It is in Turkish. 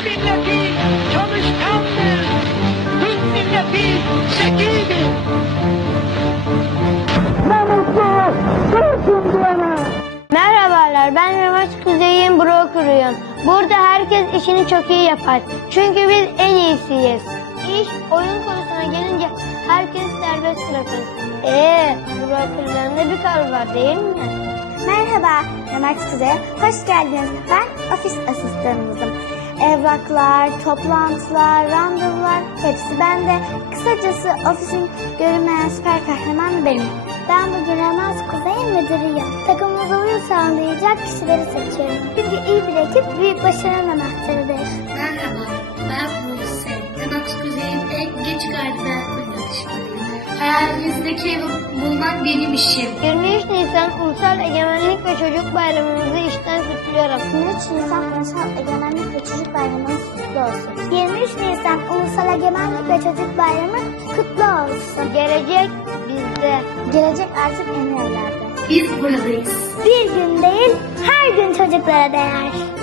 Türk milleti çalışkandır. Türk milleti zekidir. Namuslu, Türk'üm diyene. Merhabalar, ben Ramaç Kuzey'in brokeruyum. Burada herkes işini çok iyi yapar. Çünkü biz en iyisiyiz. İş, oyun konusuna gelince herkes serbest bırakır. Eee, brokerların da bir kar var değil mi? Merhaba, Ramaç Kuzey. Hoş geldiniz. Ben ofis asistanınızım. Evraklar, toplantılar, randevular hepsi bende. Kısacası ofisin görünmeyen süper kahraman benim. Ben bugün Ramax Kuzey'in müdürüyüm. Takımımıza uyum sağlayacak kişileri seçiyorum. Çünkü iyi bir ekip büyük başarının anahtarıdır. Hayalinizdeki evi bulmak benim işim. 23 Nisan Ulusal Egemenlik ve Çocuk Bayramımızı işten kutluyorum. 23 Nisan Ulusal Egemenlik ve Çocuk Bayramınız kutlu olsun. 23 Nisan Ulusal Egemenlik ve Çocuk Bayramı kutlu olsun. Gelecek bizde. Gelecek artık emin ellerde. Biz buradayız. Bir gün değil, her gün çocuklara değer.